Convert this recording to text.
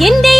എന്റെ